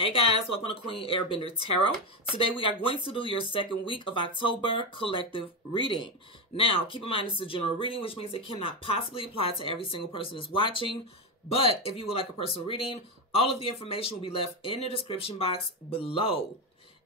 Hey guys, welcome to Queen Airbender Tarot. Today we are going to do your second week of October collective reading. Now, keep in mind this is a general reading, which means it cannot possibly apply to every single person that's watching. But if you would like a personal reading, all of the information will be left in the description box below.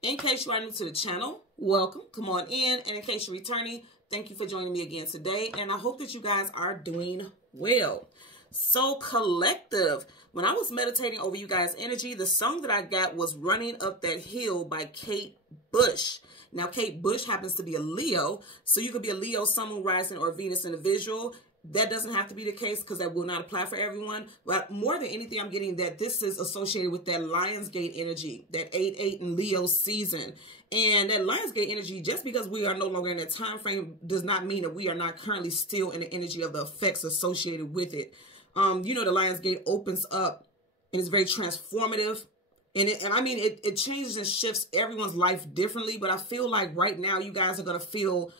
In case you are new to the channel, welcome. Come on in. And in case you're returning, thank you for joining me again today. And I hope that you guys are doing well. So collective, when I was meditating over you guys' energy, the song that I got was Running Up That Hill by Kate Bush. Now, Kate Bush happens to be a Leo, so you could be a Leo, Sun, Moon, Rising, or Venus individual. That doesn't have to be the case because that will not apply for everyone. But more than anything, I'm getting that this is associated with that Lionsgate energy, that 8/8 in Leo season. And that Lionsgate energy, just because we are no longer in that time frame, does not mean that we are not currently still in the energy of the effects associated with it. You know, the Lionsgate opens up and it's very transformative. And I mean, it changes and shifts everyone's life differently. But I feel like right now you guys are going to feel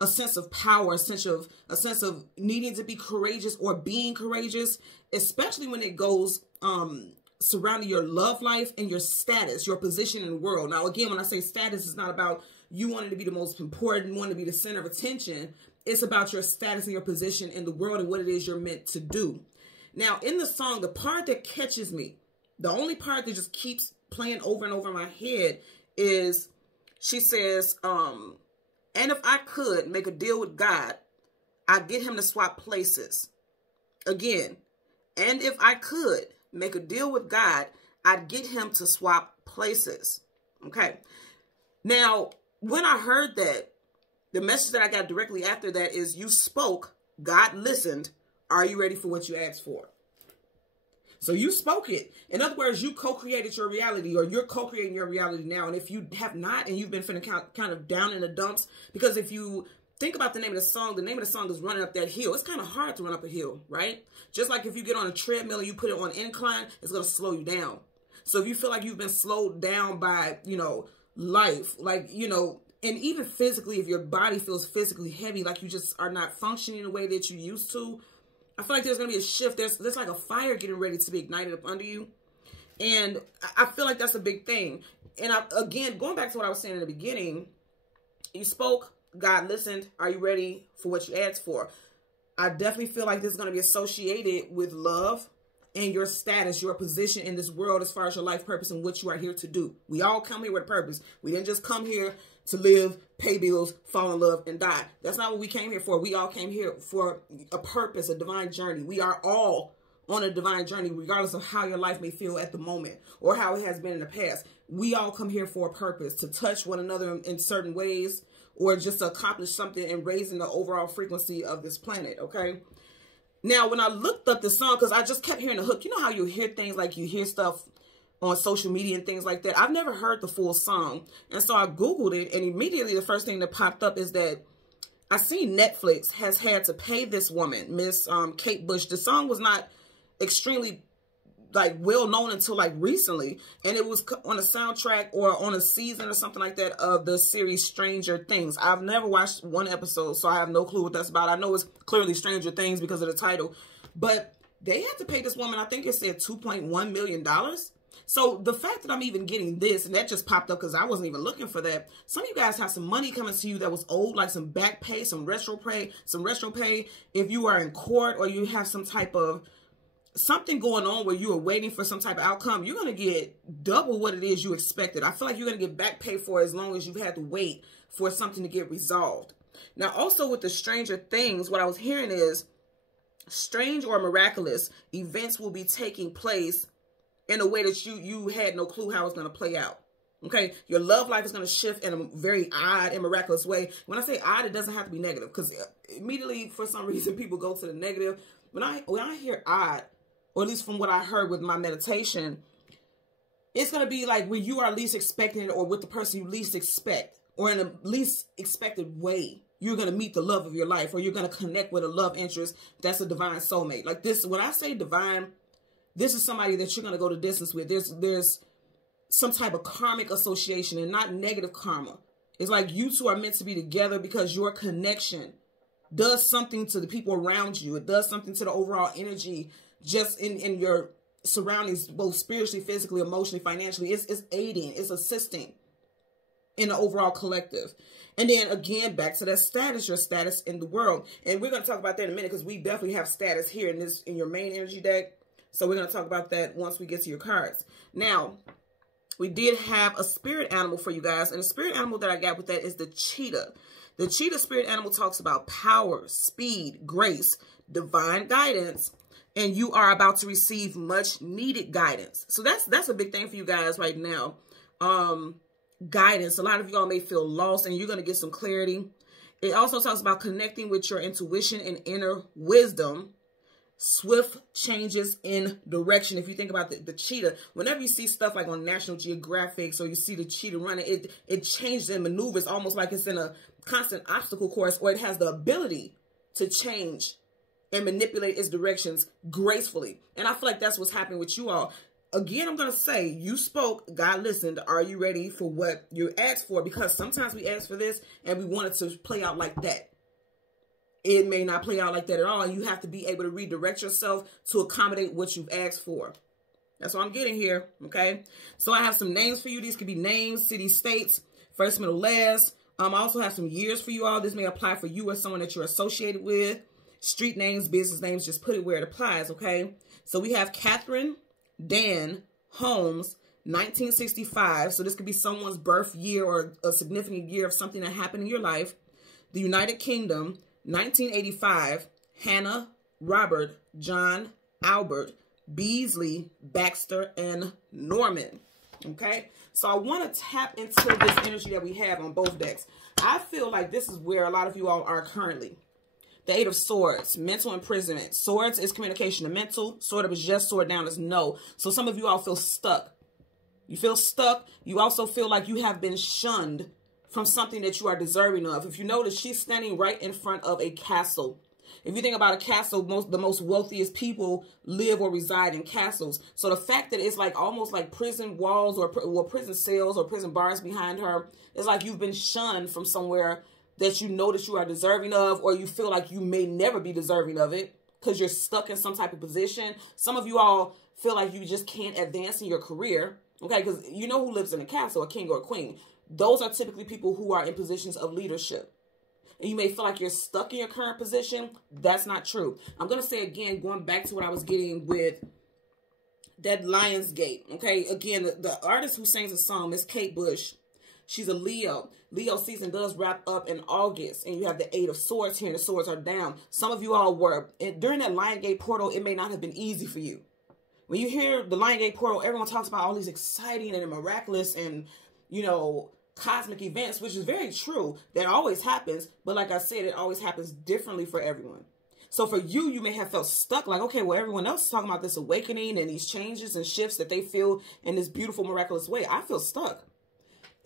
a sense of power, a sense of needing to be courageous or being courageous, especially when it goes surrounding your love life and your status, your position in the world. Now, again, when I say status, it's not about you wanting to be the most important, wanting to be the center of attention. It's about your status and your position in the world and what it is you're meant to do. Now, in the song, the part that catches me, the only part that just keeps playing over and over in my head is she says, and if I could make a deal with God, I'd get him to swap places. Again, and if I could make a deal with God, I'd get him to swap places. Okay. Now, when I heard that, the message that I got directly after that is you spoke, God listened. Are you ready for what you asked for? So you spoke it. In other words, you co-created your reality, or you're co-creating your reality now. And if you have not, and you've been feeling kind of down in the dumps, because if you think about the name of the song is Running Up That Hill. It's kind of hard to run up a hill, right? Just like if you get on a treadmill and you put it on incline, it's going to slow you down. So if you feel like you've been slowed down by, you know, life, like, you know, and even physically, if your body feels physically heavy, like you just are not functioning the way that you used to, I feel like there's going to be a shift. There's like a fire getting ready to be ignited up under you. And I feel like that's a big thing. And again, going back to what I was saying in the beginning, you spoke, God listened. Are you ready for what you asked for? I definitely feel like this is going to be associated with love and your status, your position in this world as far as your life purpose and what you are here to do. We all come here with a purpose. We didn't just come here to live, pay bills, fall in love, and die. That's not what we came here for. We all came here for a purpose, a divine journey. We are all on a divine journey, regardless of how your life may feel at the moment or how it has been in the past. We all come here for a purpose, to touch one another in certain ways, or just to accomplish something and raising the overall frequency of this planet, okay? Now, when I looked up the song, because I just kept hearing the hook, you know how you hear things like you hear stuff on social media and things like that. I've never heard the full song. And so I Googled it, and immediately the first thing that popped up is that I seen Netflix has had to pay this woman, Miss Kate Bush. The song was not extremely like well known until like recently, and it was on a soundtrack or on a season or something like that of the series Stranger Things. I've never watched one episode, so I have no clue what that's about. I know it's clearly Stranger Things because of the title, but they had to pay this woman, I think it said $2.1 million. So the fact that I'm even getting this, and that just popped up because I wasn't even looking for that. Some of you guys have some money coming to you that was owed, like some back pay, some retro pay. If you are in court or you have some type of something going on where you are waiting for some type of outcome, you're going to get double what it is you expected. I feel like you're going to get back pay for as long as you've had to wait for something to get resolved. Now, also with the Stranger Things, what I was hearing is strange or miraculous events will be taking place in a way that you had no clue how it's going to play out. Okay, your love life is going to shift in a very odd and miraculous way. When I say odd, it doesn't have to be negative, because immediately, for some reason, people go to the negative. When I hear odd, or at least from what I heard with my meditation, it's going to be like when you are least expecting it, or with the person you least expect, or in a least expected way. You're going to meet the love of your life, or you're going to connect with a love interest that's a divine soulmate. Like this, when I say divine, this is somebody that you're going to go the distance with. There's some type of karmic association, and not negative karma. It's like you two are meant to be together because your connection does something to the people around you. It does something to the overall energy just in your surroundings, both spiritually, physically, emotionally, financially. It's aiding, it's assisting in the overall collective. And then again, back to that status, your status in the world. And we're going to talk about that in a minute, because we definitely have status here in your main energy deck. So we're going to talk about that once we get to your cards. Now, we did have a spirit animal for you guys. And the spirit animal that I got with that is the cheetah. The cheetah spirit animal talks about power, speed, grace, divine guidance, and you are about to receive much needed guidance. So that's a big thing for you guys right now. Guidance. A lot of y'all may feel lost, and you're going to get some clarity. It also talks about connecting with your intuition and inner wisdom. Swift changes in direction. If you think about the cheetah, whenever you see stuff like on National Geographic, so you see the cheetah running, it changes and maneuvers almost like it's in a constant obstacle course, or it has the ability to change and manipulate its directions gracefully. And I feel like that's what's happening with you all. Again, I'm going to say, you spoke, God listened. Are you ready for what you asked for? Because sometimes we ask for this and we want it to play out like that. It may not play out like that at all. And you have to be able to redirect yourself to accommodate what you've asked for. That's what I'm getting here, okay? So I have some names for you. These could be names, cities, states, first, middle, last. I also have some years for you all. This may apply for you or someone that you're associated with. Street names, business names, just put it where it applies, okay? So we have Catherine Dan Holmes, 1965. So this could be someone's birth year or a significant year of something that happened in your life. The United Kingdom, 1985, Hannah, Robert, John, Albert, Beasley, Baxter, and Norman. Okay, so I want to tap into this energy that we have on both decks. I feel like this is where a lot of you all are currently. The Eight of Swords, mental imprisonment. Swords is communication to mental. Sword up is yes, sword down is no. So some of you all feel stuck. You feel stuck. You also feel like you have been shunned from something that you are deserving of. If you notice, she's standing right in front of a castle. If you think about a castle, the most wealthiest people live or reside in castles. So the fact that it's like almost like prison walls or prison cells or prison bars behind her, it's like you've been shunned from somewhere that you know that you are deserving of, or you feel like you may never be deserving of it because you're stuck in some type of position. Some of you all feel like you just can't advance in your career, okay? Because you know who lives in a castle, a king or a queen. Those are typically people who are in positions of leadership. And you may feel like you're stuck in your current position. That's not true. I'm going to say again, going back to what I was getting with that Lionsgate, okay? Again, the artist who sings the song is Kate Bush. She's a Leo. Leo season does wrap up in August. And you have the Eight of Swords here, and the swords are down. Some of you all were, during that Lionsgate portal, it may not have been easy for you. When you hear the Lionsgate portal, everyone talks about all these exciting and miraculous and, you know, cosmic events, which is very true. That always happens. But like I said, it always happens differently for everyone. So for you, you may have felt stuck like, okay, well, everyone else is talking about this awakening and these changes and shifts that they feel in this beautiful, miraculous way. I feel stuck.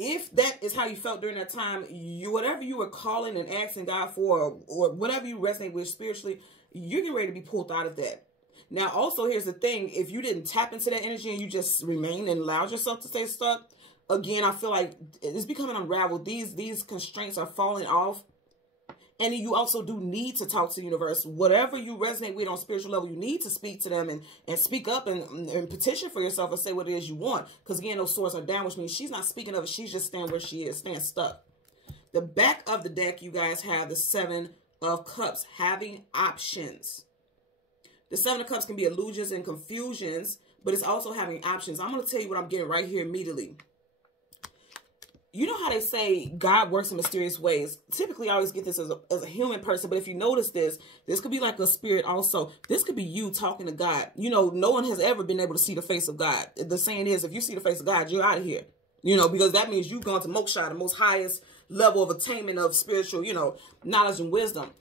If that is how you felt during that time, whatever you were calling and asking God for, or whatever you resonate with spiritually, you're getting ready to be pulled out of that. Now, also, here's the thing. If you didn't tap into that energy and you just remained and allowed yourself to stay stuck, again, I feel like it's becoming unraveled. These constraints are falling off. And you also do need to talk to the universe. Whatever you resonate with on spiritual level, you need to speak to them and speak up and petition for yourself and say what it is you want. Because again, those swords are down, which means she's not speaking of it. She's just staying where she is, staying stuck. The back of the deck, you guys have the Seven of Cups, having options. The Seven of Cups can be illusions and confusions, but it's also having options. I'm going to tell you what I'm getting right here immediately. You know how they say God works in mysterious ways? Typically, I always get this as a human person, but if you notice this could be like a spirit also. This could be you talking to God. You know, no one has ever been able to see the face of God. The saying is, if you see the face of God, you're out of here. You know, because that means you've gone to moksha, the most highest level of attainment of spiritual, you know, knowledge and wisdom.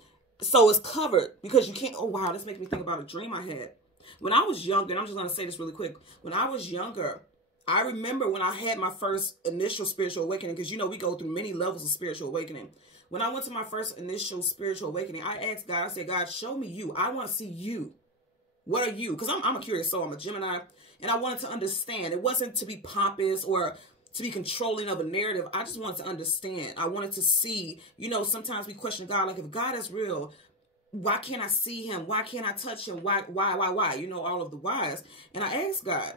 So it's covered because you can't, oh wow, this makes me think about a dream I had. When I was younger, and I'm just going to say this really quick. When I was younger, I remember when I had my first initial spiritual awakening, because, you know, we go through many levels of spiritual awakening. When I went to my first initial spiritual awakening, I asked God, I said, God, show me you. I want to see you. What are you? Because I'm a curious soul. I'm a Gemini. And I wanted to understand. It wasn't to be pompous or to be controlling of a narrative. I just wanted to understand. I wanted to see, you know, sometimes we question God, like if God is real, why can't I see him? Why can't I touch him? Why? You know, all of the whys. And I asked God,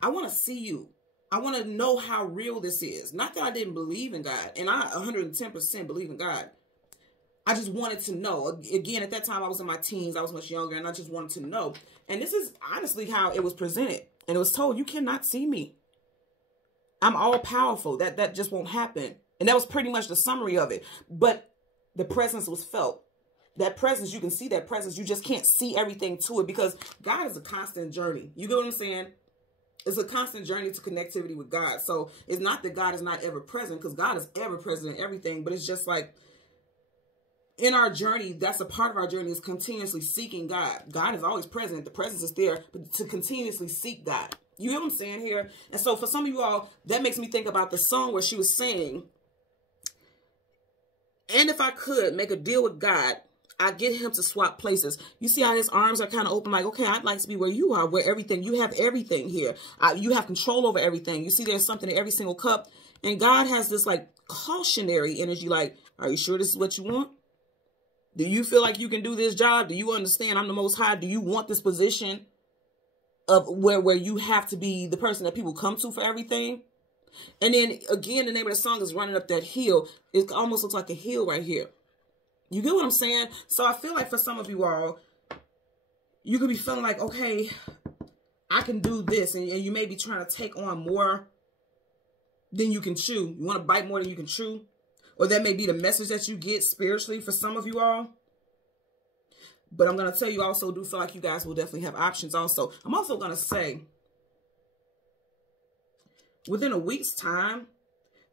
I want to see you. I want to know how real this is. Not that I didn't believe in God. And I 110% believe in God. I just wanted to know. Again, at that time, I was in my teens. I was much younger, and I just wanted to know. And this is honestly how it was presented. And it was told, you cannot see me. I'm all powerful. That just won't happen. And that was pretty much the summary of it. But the presence was felt. That presence, you can see that presence. You just can't see everything to it because God is a constant journey. You get what I'm saying? It's a constant journey to connectivity with God. So it's not that God is not ever present, because God is ever present in everything. But it's just like, in our journey, that's a part of our journey, is continuously seeking God. God is always present. The presence is there, but to continuously seek God. You hear what I'm saying here? And so for some of you all, that makes me think about the song where she was saying, and if I could make a deal with God, I'd get him to swap places. You see how his arms are kind of open, like, okay, I'd like to be where you are, where everything, you have everything here. You have control over everything. You see there's something in every single cup. And God has this like cautionary energy, like, are you sure this is what you want? Do you feel like you can do this job? Do you understand I'm the Most High? Do you want this position of where you have to be the person that people come to for everything? And then again, the name of the song is Running Up That Hill. It almost looks like a hill right here. You get what I'm saying? So I feel like for some of you all, you could be feeling like, okay, I can do this. And you may be trying to take on more than you can chew. You want to bite more than you can chew. Or that may be the message that you get spiritually for some of you all. But I'm going to tell you, also do feel like you guys will definitely have options also. I'm also going to say, within a week's time,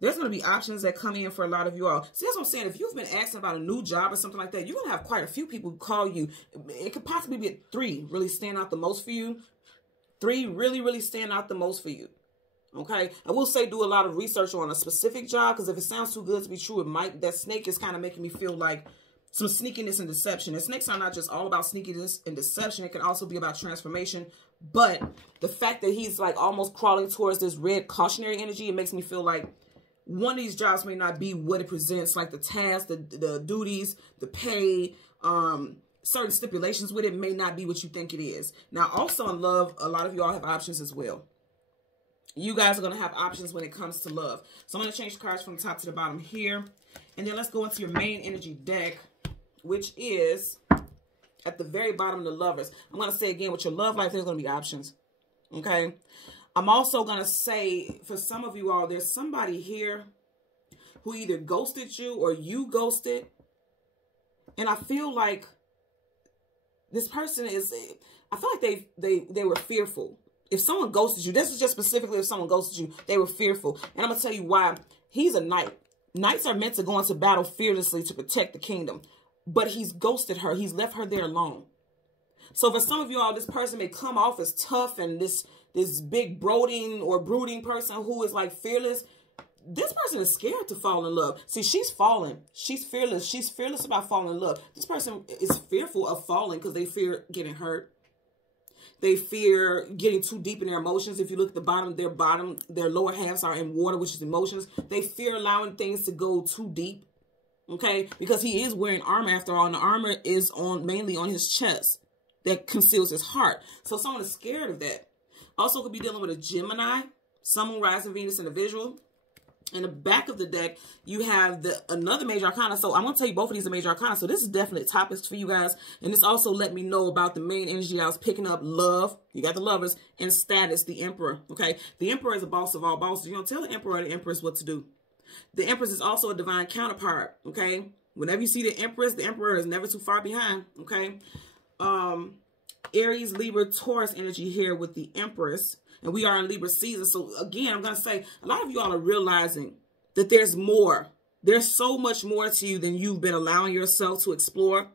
there's going to be options that come in for a lot of you all. See, that's what I'm saying. If you've been asking about a new job or something like that, you're going to have quite a few people call you. It could possibly be 3 really stand out the most for you. 3 really stand out the most for you. Okay, I will say do a lot of research on a specific job, because if it sounds too good to be true, it might. That snake is kind of making me feel like some sneakiness and deception. And snakes are not just all about sneakiness and deception. It can also be about transformation. But the fact that he's like almost crawling towards this red cautionary energy, it makes me feel like one of these jobs may not be what it presents, like the tasks, the duties, the pay, certain stipulations with it may not be what you think it is. Now, also in love, a lot of you all have options as well. You guys are going to have options when it comes to love. So I'm going to change the cards from the top to the bottom here. And then let's go into your main energy deck, which is at the very bottom, the Lovers. I'm going to say again, with your love life, there's going to be options. Okay. I'm also going to say, for some of you all, there's somebody here who either ghosted you or you ghosted. And I feel like this person is, I feel like they were fearful. If someone ghosted you, this is just specifically if someone ghosted you, they were fearful. And I'm going to tell you why. He's a knight. Knights are meant to go into battle fearlessly to protect the kingdom. But he's ghosted her. He's left her there alone. So for some of you all, this person may come off as tough and this big brooding person who is like fearless. This person is scared to fall in love. See, she's fallen. She's fearless. She's fearless about falling in love. This person is fearful of falling because they fear getting hurt. They fear getting too deep in their emotions. If you look at the bottom, their lower halves are in water, which is emotions. They fear allowing things to go too deep. Okay? Because he is wearing armor after all, and the armor is mainly on his chest that conceals his heart. So someone is scared of that. Also could be dealing with a Gemini, Sun, Moon, Rising, Venus, individual. In the back of the deck, you have another major arcana. So I'm going to tell you both of these are major arcana. So this is definitely topics for you guys. And this also let me know about the main energy I was picking up. Love. You got the Lovers. And status, the Emperor. Okay. The Emperor is the boss of all bosses. You don't tell the Emperor or the Empress what to do. The Empress is also a divine counterpart. Okay. Whenever you see the Empress, the Emperor is never too far behind. Okay. Aries, Libra, Taurus energy here with the Empress. And we are in Libra season. So again, I'm going to say a lot of you all are realizing that there's more. There's so much more to you than you've been allowing yourself to explore.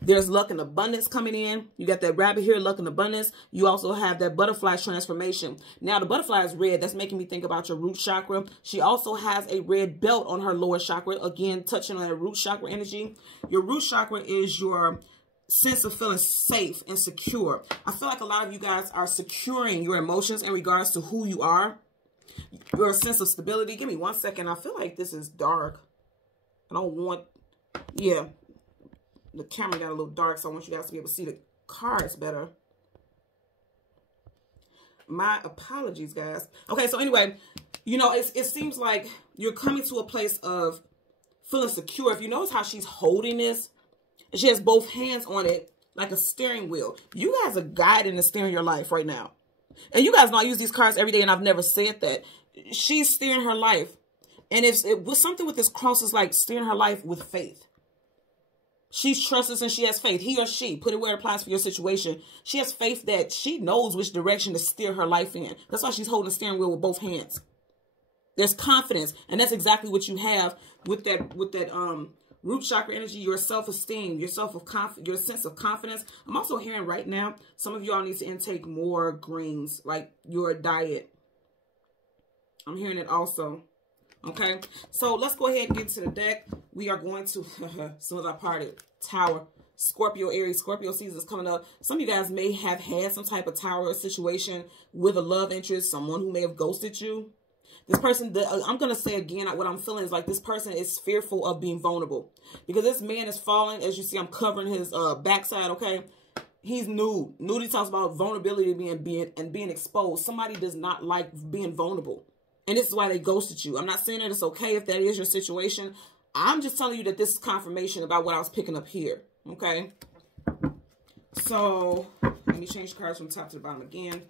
There's luck and abundance coming in. You got that rabbit here, luck and abundance. You also have that butterfly transformation. Now, the butterfly is red. That's making me think about your root chakra. She also has a red belt on her lower chakra. Again, touching on that root chakra energy. Your root chakra is your sense of feeling safe and secure. I feel like a lot of you guys are securing your emotions in regards to who you are. Your sense of stability. Give me 1 second. I feel like this is dark. I don't want, yeah. the camera got a little dark, so I want you guys to be able to see the cards better. My apologies, guys. Okay, so anyway, you know, it seems like you're coming to a place of feeling secure. If you notice how she's holding this, and she has both hands on it like a steering wheel. You guys are guiding and steering your life right now. And you guys know I use these cards every day, and I've never said that. She's steering her life. And if it was something with this cross, is like steering her life with faith. She trusts and she has faith. He or she, put it where it applies for your situation. She has faith that she knows which direction to steer her life in. That's why she's holding the steering wheel with both hands. There's confidence. And that's exactly what you have with that root chakra energy, your self-esteem, your sense of confidence. I'm also hearing right now, some of y'all need to intake more greens, like your diet. I'm hearing it also. Okay, so let's go ahead and get to the deck. We are going to, as soon as I parted, Tower, Scorpio, Aries. Scorpio season is coming up. Some of you guys may have had some type of Tower situation with a love interest, someone who may have ghosted you. This person, I'm going to say again, what I'm feeling is like this person is fearful of being vulnerable. Because this man is falling. As you see, I'm covering his backside, okay? He's nude. Nudity talks about vulnerability being exposed. Somebody does not like being vulnerable. And this is why they ghosted you. I'm not saying that it's okay if that is your situation. I'm just telling you that this is confirmation about what I was picking up here. Okay? So, let me change cards from top to the bottom again.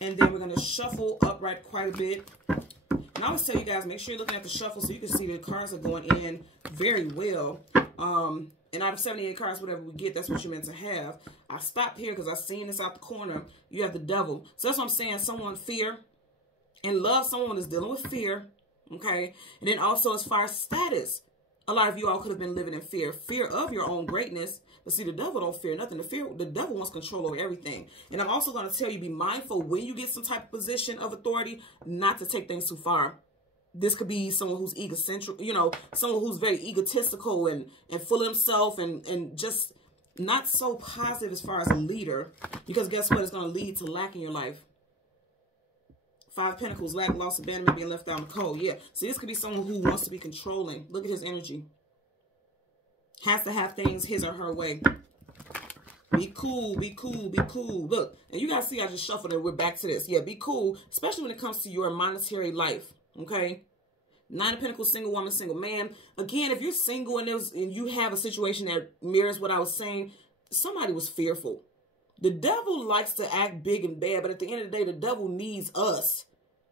And then we're going to shuffle upright quite a bit. And I always tell you guys, make sure you're looking at the shuffle so you can see the cards are going in very well. And out of 78 cards, whatever we get, that's what you're meant to have. I stopped here because I seen this out the corner. You have the devil. So that's what I'm saying. Someone fear. And love, someone is dealing with fear, okay? And then also as far as status, a lot of you all could have been living in fear. Fear of your own greatness. But see, the devil don't fear nothing. The devil wants control over everything. And I'm also going to tell you, be mindful when you get some type of position of authority, not to take things too far. This could be someone who's egocentric, you know, someone who's very egotistical and full of himself and just not so positive as far as a leader. Because guess what? It's going to lead to lack in your life. 5 of Pentacles, lack, loss, abandonment, being left out in the cold. Yeah. See, this could be someone who wants to be controlling. Look at his energy. Has to have things his or her way. Be cool, be cool, be cool. Look, and you guys see I just shuffled and we're back to this. Yeah, be cool, especially when it comes to your monetary life. Okay? 9 of Pentacles, single woman, single man. Again, if you're single and you have a situation that mirrors what I was saying, somebody was fearful. The devil likes to act big and bad, but at the end of the day, the devil needs us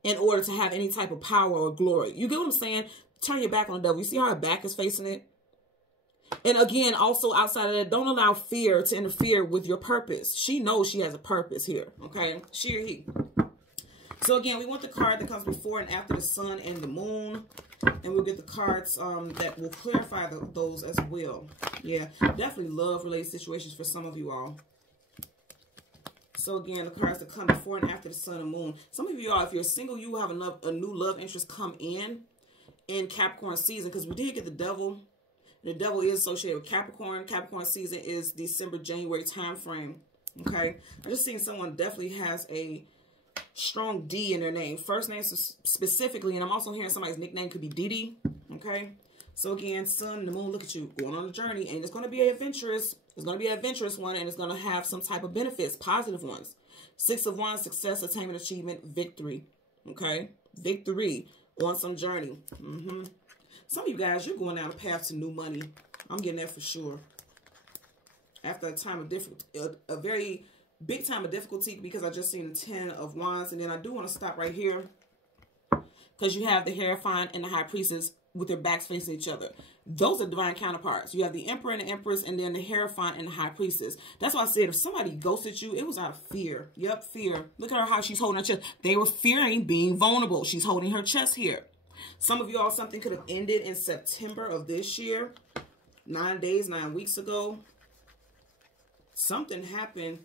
in order to have any type of power or glory. You get what I'm saying? Turn your back on the devil. You see how her back is facing it? And again, also outside of that, don't allow fear to interfere with your purpose. She knows she has a purpose here, okay? She or he. So again, we want the card that comes before and after the sun and the moon. And we'll get the cards that will clarify those as well. Yeah, definitely love-related situations for some of you all. So again, the cards that come before and after the sun and moon. Some of you all, if you're single, you will have a new love interest come in Capricorn season. Because we did get the devil. The devil is associated with Capricorn. Capricorn season is December, January time frame. Okay. I'm just seeing someone definitely has a strong D in their name. First name specifically. And I'm also hearing somebody's nickname could be Didi. Okay. So again, sun and the moon, look at you going on a journey. And it's going to be adventurous. It's going to be an adventurous one, and it's going to have some type of benefits, positive ones. 6 of Wands, success, attainment, achievement, victory. Okay? Victory on some journey. Some of you guys, you're going down a path to new money. I'm getting that for sure. After a time of difficulty, a very big time of difficulty, because I just seen the 10 of Wands. And then I do want to stop right here because you have the Hierophant and the High Priestess with their backs facing each other. Those are divine counterparts. You have the Emperor and the Empress, and then the Hierophant and the High Priestess. That's why I said if somebody ghosted you, it was out of fear. Yep, fear. Look at her, how she's holding her chest. They were fearing being vulnerable. She's holding her chest here. Some of you all, something could have ended in September of this year. 9 days, 9 weeks ago. Something happened.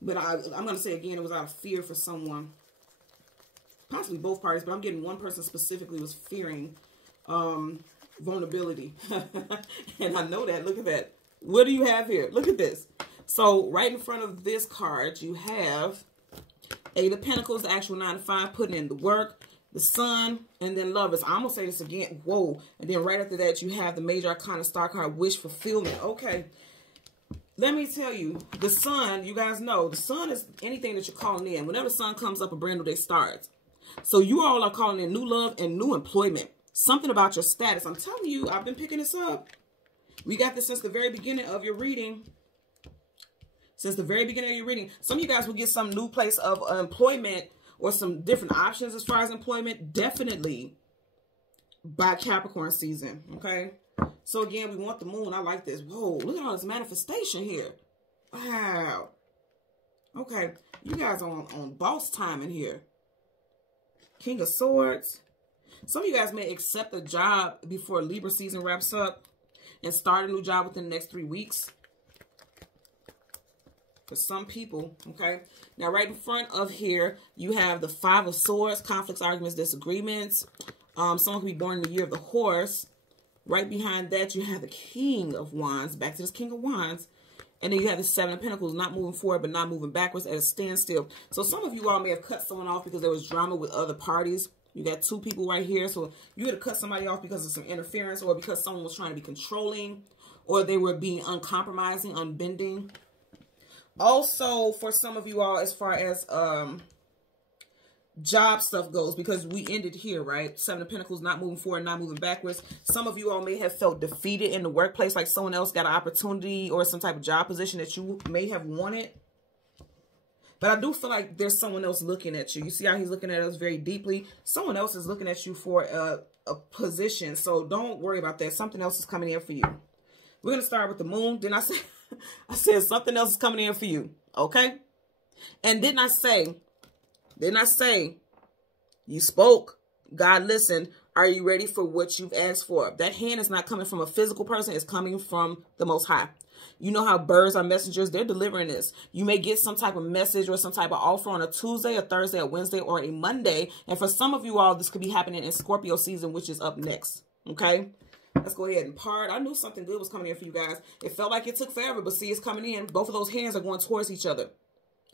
But I'm going to say again, it was out of fear for someone. Possibly both parties, but I'm getting one person specifically was fearing vulnerability. And I know that. Look at that. What do you have here? Look at this. So right in front of this card, you have 8 of Pentacles, the actual 9 of 5, putting in the work. the Sun, and then Lovers. I'm going to say this again. Whoa. And then right after that, you have the Major Arcana Star card, Wish Fulfillment. Okay. Let me tell you, the Sun, you guys know, the Sun is anything that you're calling in. Whenever the Sun comes up, a brand new day starts. So you all are calling in new love and new employment. Something about your status. I'm telling you, I've been picking this up. We got this since the very beginning of your reading. Since the very beginning of your reading. Some of you guys will get some new place of employment or some different options as far as employment. Definitely by Capricorn season. Okay. So again, we want the Moon. I like this. Whoa, look at all this manifestation here. Wow. Okay. You guys are on boss time in here. King of Swords. Some of you guys may accept a job before Libra season wraps up and start a new job within the next 3 weeks. For some people, okay? Now, right in front of here, you have the Five of Swords, conflicts, arguments, disagreements. Someone could be born in the year of the horse. Right behind that, you have the King of Wands. Back to this King of Wands. And then you have the Seven of Pentacles, not moving forward, but not moving backwards at a standstill. So some of you all may have cut someone off because there was drama with other parties. You got 2 people right here. So you had to cut somebody off because of some interference or because someone was trying to be controlling or they were being uncompromising, unbending. Also, for some of you all, as far as job stuff goes, because we ended here, right? Seven of Pentacles, not moving forward, not moving backwards. Some of you all may have felt defeated in the workplace, like someone else got an opportunity or some type of job position that you may have wanted. But I do feel like there's someone else looking at you. You see how he's looking at us very deeply? Someone else is looking at you for a position. So don't worry about that. Something else is coming in for you. We're going to start with the Moon. Then I said something else is coming in for you. Okay? And didn't I say, you spoke, God listened, are you ready for what you've asked for? That hand is not coming from a physical person, it's coming from the Most High. You know how birds are messengers, they're delivering this. You may get some type of message or some type of offer on a Tuesday, a Thursday, a Wednesday, or a Monday. And for some of you all, this could be happening in Scorpio season, which is up next. Okay? Let's go ahead and part. I knew something good was coming in for you guys. It felt like it took forever, but see, it's coming in. Both of those hands are going towards each other.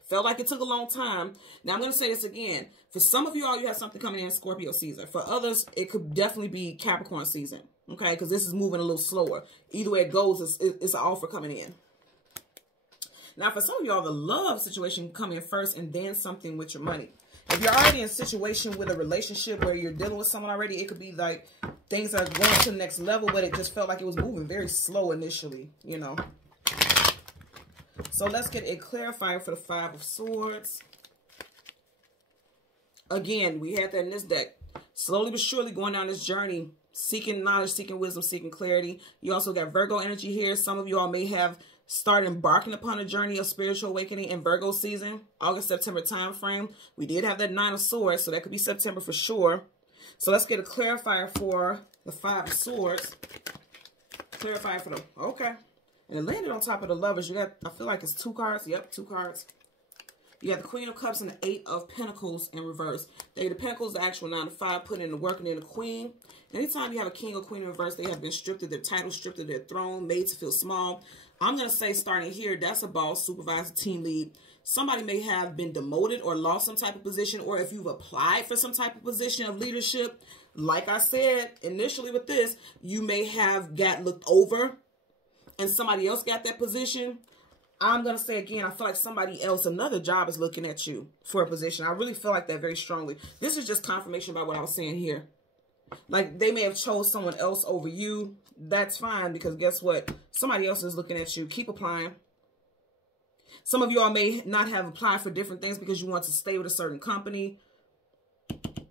Felt like it took a long time. Now, I'm going to say this again. For some of you all, you have something coming in Scorpio season. For others, it could definitely be Capricorn season. Okay? Because this is moving a little slower. Either way it goes, it's an offer coming in. Now, for some of y'all, the love situation come in first and then something with your money. If you're already in a situation with a relationship where you're dealing with someone already, it could be like things are going to the next level, but it just felt like it was moving very slow initially, you know. So let's get a clarifier for the Five of Swords. Again, we had that in this deck. Slowly but surely going down this journey, seeking knowledge, seeking wisdom, seeking clarity. You also got Virgo energy here. Some of you all may have started embarking upon a journey of spiritual awakening in Virgo season, August, September time frame. We did have that Nine of Swords, so that could be September for sure. So let's get a clarifier for the Five of Swords. Clarifier for them. Okay. And it landed on top of the Lovers. You got, I feel like it's 2 cards. Yep, 2 cards. You got the Queen of Cups and the Eight of Pentacles in reverse. The Eight of Pentacles, the actual 9 to 5, put in the work, and then the Queen. Anytime you have a King or Queen in reverse, they have been stripped of their title, stripped of their throne, made to feel small. I'm going to say starting here, that's a boss, supervisor, team lead. Somebody may have been demoted or lost some type of position, or if you've applied for some type of position of leadership, like I said initially with this, you may have got looked over and somebody else got that position. I'm going to say again, I feel like somebody else, another job is looking at you for a position. I really feel like that very strongly. This is just confirmation about what I was saying here. Like they may have chose someone else over you. That's fine because guess what? Somebody else is looking at you. Keep applying. Some of you all may not have applied for different things because you want to stay with a certain company.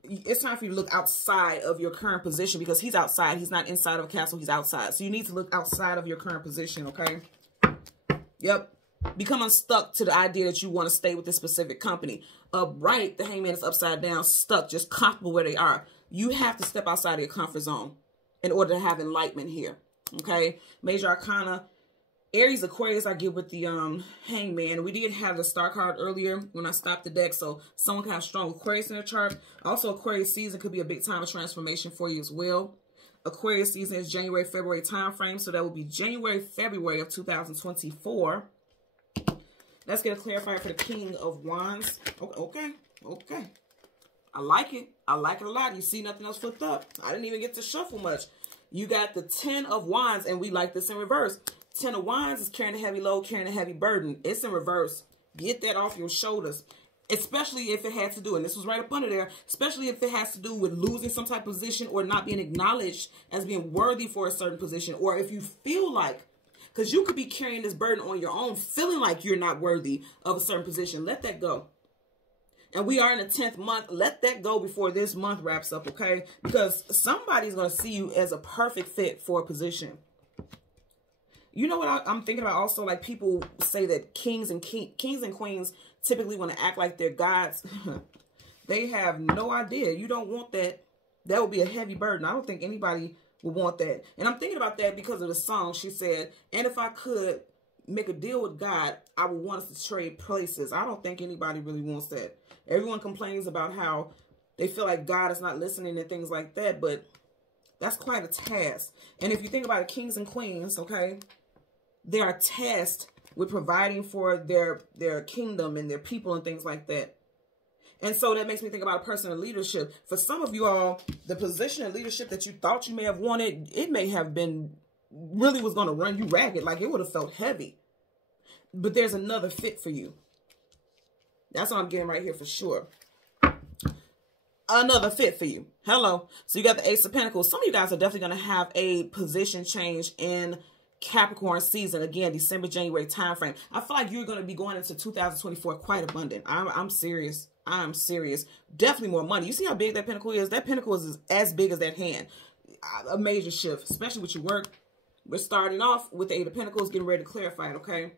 It's time for you to look outside of your current position because he's outside. He's not inside of a castle. He's outside. So you need to look outside of your current position, okay? Yep. Become unstuck to the idea that you want to stay with this specific company. Upright, the Hangman is upside down, stuck, just comfortable where they are. You have to step outside of your comfort zone in order to have enlightenment here, okay? Major Arcana. Aries, Aquarius, I get with the Hangman. We did have the Star card earlier when I stopped the deck, so someone can have strong Aquarius in their chart. Also, Aquarius season could be a big time of transformation for you as well. Aquarius season is January, February time frame, so that will be January, February of 2024. Let's get a clarifier for the King of Wands. Okay. I like it. I like it a lot. You see nothing else flipped up. I didn't even get to shuffle much. You got the 10 of Wands, and we like this in reverse. 10 of Wands is carrying a heavy load, carrying a heavy burden. It's in reverse. Get that off your shoulders. Especially if it had to do, and this was right up under there, especially if it has to do with losing some type of position or not being acknowledged as being worthy for a certain position. Or if you feel like, because you could be carrying this burden on your own, feeling like you're not worthy of a certain position. Let that go. And we are in the 10th month. Let that go before this month wraps up, okay? Because somebody's going to see you as a perfect fit for a position. You know what I'm thinking about also? Like, people say that kings and queens typically want to act like they're gods. They have no idea. You don't want that. That would be a heavy burden. I don't think anybody would want that. And I'm thinking about that because of the song. She said, and if I could make a deal with God, I would want us to trade places. I don't think anybody really wants that. Everyone complains about how they feel like God is not listening and things like that, but that's quite a task. And if you think about it, kings and queens, okay, they are tasked with providing for their kingdom and their people and things like that. And so that makes me think about a person in leadership. For some of you all, the position of leadership that you thought you may have wanted, it may have been, really was going to run you ragged. Like, it would have felt heavy. But there's another fit for you. That's what I'm getting right here for sure. Another fit for you. Hello. So you got the Ace of Pentacles. Some of you guys are definitely going to have a position change in Capricorn season. Again, December, January time frame. I feel like you're going to be going into 2024 quite abundant. I'm serious. I'm serious. Definitely more money. You see how big that pentacle is? That pentacle is as big as that hand. A major shift, especially with your work. We're starting off with the Eight of Pentacles, getting ready to clarify it, okay?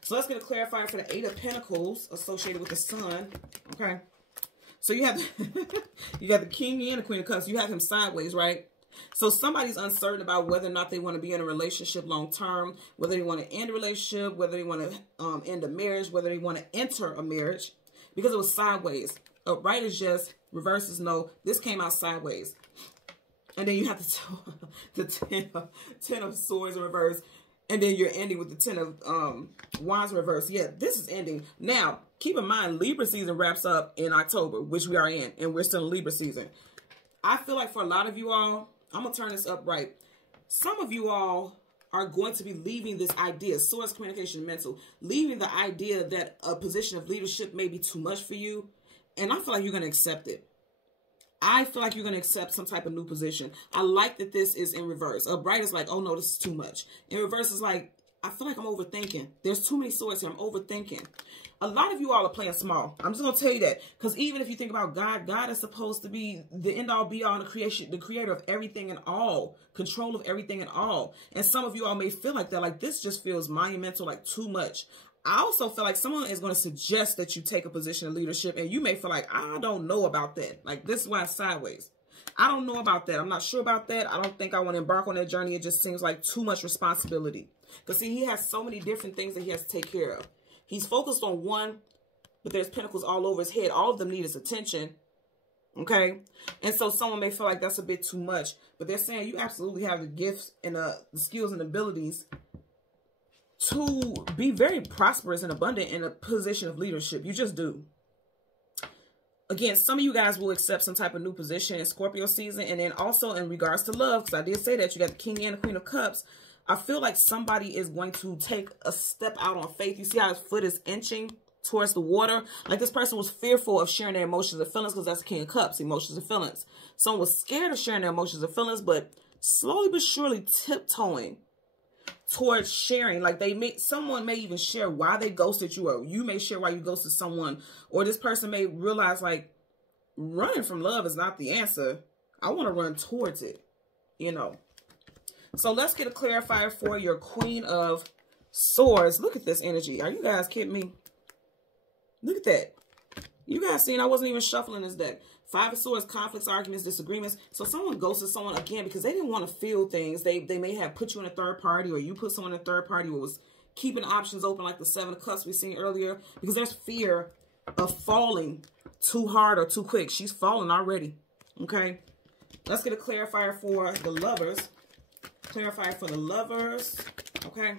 So let's get a clarifier for the Eight of Pentacles associated with the Sun, okay? So you have you got the King and the Queen of Cups. You have him sideways, right? So somebody's uncertain about whether or not they want to be in a relationship long term, whether they want to end a relationship, whether they want to end a marriage, whether they want to enter a marriage, because it was sideways. Upright is yes, reverse is no. This came out sideways. And then you have the 10 of Swords in reverse. And then you're ending with the 10 of Wands in reverse. Yeah, this is ending. Now, keep in mind, Libra season wraps up in October, which we are in. And we're still in Libra season. I feel like for a lot of you all, I'm going to turn this upright. Some of you all are going to be leaving this idea, Swords, communication, mental, leaving the idea that a position of leadership may be too much for you. And I feel like you're going to accept it. I feel like you're going to accept some type of new position. I like that this is in reverse. Upright is like, oh no, this is too much. In reverse is like, I feel like I'm overthinking. There's too many swords here. I'm overthinking. A lot of you all are playing small. I'm just going to tell you that. Because even if you think about God, God is supposed to be the end all be all in the creation, the creator of everything and all, control of everything and all. And some of you all may feel like that. Like, this just feels monumental, like too much. I also feel like someone is going to suggest that you take a position of leadership, and you may feel like, I don't know about that. Like, this is why it's sideways. I don't know about that. I'm not sure about that. I don't think I want to embark on that journey. It just seems like too much responsibility. Because, see, he has so many different things that he has to take care of. He's focused on one, but there's pentacles all over his head. All of them need his attention. Okay? And so someone may feel like that's a bit too much. But they're saying you absolutely have the gifts and the skills and abilities to be very prosperous and abundant in a position of leadership. You just do. Again, some of you guys will accept some type of new position in Scorpio season. And then also in regards to love, because I did say that you got the King and the Queen of Cups. I feel like somebody is going to take a step out on faith. You see how his foot is inching towards the water? Like, this person was fearful of sharing their emotions and feelings, because that's the King of Cups, emotions and feelings. Someone was scared of sharing their emotions and feelings, but slowly but surely tiptoeing towards sharing. Like, someone may even share why they ghosted you, or you may share why you ghosted someone, or this person may realize, like, running from love is not the answer. I want to run towards it, you know. So let's get a clarifier for your Queen of Swords. Look at this energy. Are you guys kidding me? Look at that. You guys seen I wasn't even shuffling this deck. Five of Swords, conflicts, arguments, disagreements. So someone ghosted someone again because they didn't want to feel things. They may have put you in a third party, or you put someone in a third party who was keeping options open, like the Seven of Cups we seen earlier, because there's fear of falling too hard or too quick. She's fallen already. Okay. Let's get a clarifier for the lovers. Clarifier for the lovers. Okay.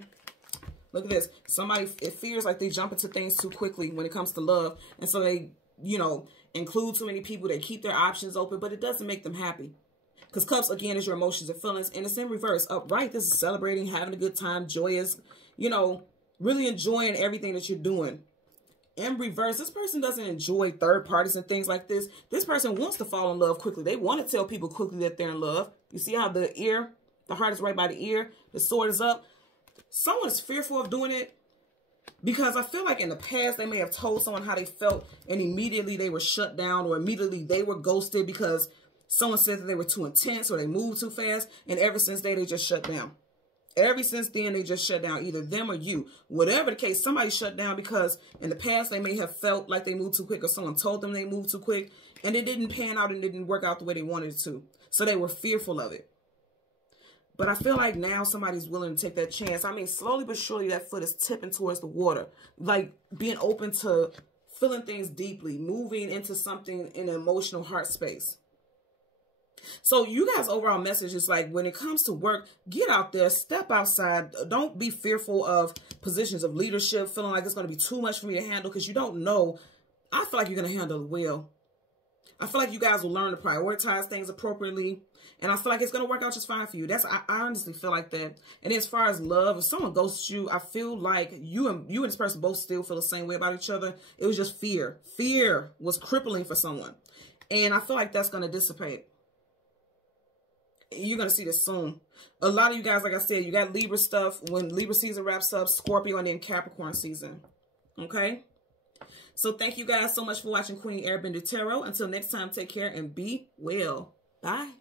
Look at this. Somebody, it fears like they jump into things too quickly when it comes to love. And so they you know, include too many people. They keep their options open, but it doesn't make them happy. Because Cups, again, is your emotions and feelings. And it's in reverse. Upright, this is celebrating, having a good time, joyous, you know, really enjoying everything that you're doing. In reverse, this person doesn't enjoy third parties and things like this. This person wants to fall in love quickly. They want to tell people quickly that they're in love. You see how the heart is right by the ear, the sword is up. Someone is fearful of doing it because I feel like in the past they may have told someone how they felt and immediately they were shut down, or immediately they were ghosted because someone said that they were too intense or they moved too fast. And ever since then, they just shut down. Ever since then, they just shut down, either them or you. Whatever the case, somebody shut down because in the past they may have felt like they moved too quick, or someone told them they moved too quick and it didn't pan out and it didn't work out the way they wanted it to. So they were fearful of it. But I feel like now somebody's willing to take that chance. I mean, slowly but surely that foot is tipping towards the water. Like being open to feeling things deeply, moving into something in an emotional heart space. So you guys' overall message is like, when it comes to work, get out there, step outside. Don't be fearful of positions of leadership, feeling like it's going to be too much for me to handle, because you don't know. I feel like you're going to handle it well. I feel like you guys will learn to prioritize things appropriately. And I feel like it's going to work out just fine for you. I honestly feel like that. And as far as love, if someone ghosts you, I feel like you and this person both still feel the same way about each other. It was just fear. Fear was crippling for someone. And I feel like that's going to dissipate. You're going to see this soon. A lot of you guys, like I said, you got Libra stuff. When Libra season wraps up, Scorpio, and then Capricorn season. Okay? So thank you guys so much for watching Queen Airbender Tarot. Until next time, take care and be well. Bye.